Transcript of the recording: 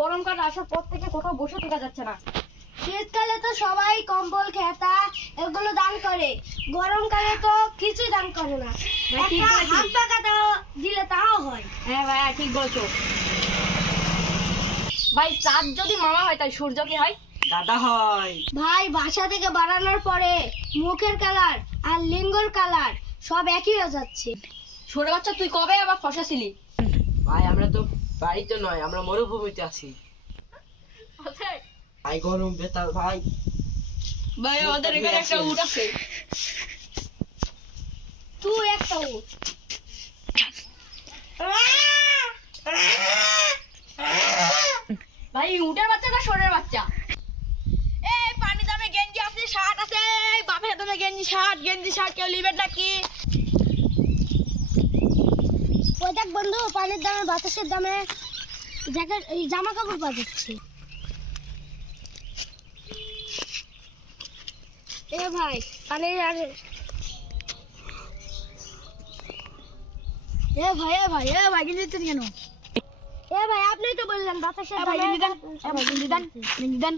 গরমকাল আসার পর থেকে কোথাও বসে থাকা যাচ্ছে না। শীতকালে তো সবাই কম্বল খেতা এগুলো দান করে, গরমকালে তো কিছুই দান করে না। ভাই, ঠিক একটা বলেছিস। হাত পাখা দিলে তাও হয়। হ্যাঁ ভাইয়া, ঠিক বলছো। ভাই, চাঁদ যদি মামা হয় তাই সূর্য কি হয়? দাদা হয়। ভাই, বাসা থেকে বাড়ানোর পরে মুখের কালার আর লিঙ্গর কালার সব একই হয়ে যাচ্ছে। ছোট বাচ্চা, তুই কবে আবার ফসাছিলি? ভাই আমরা তো বাড়িতে নয়, আমরা মরুভূমিতে আছি। ভাই গরম বেতাল ভাই। ভাই, আমাদের এখানে একটা উট আছে। তুই একটা উঠ। ভাই, উটের বাচ্চা না ষোঁড়ের বাচ্চা? এই পানি দামে গেঞ্জি আছে, শার্ট আছে, বাপের দামে গেঞ্জি শার্ট কেউ নিবেন নাকি? ওই দেখ বন্ধু, পানির দামে বাতাসের দামে জ্যাকেট এই জামা কাপড় পাওয়া যাচ্ছে। এ ভাই, পানির আর এ ভাই গেঞ্জি দিচ্ছেন কেন? এ ভাই, আপনি তো বললেন বাতাসের দামে। গেঞ্জি দেন।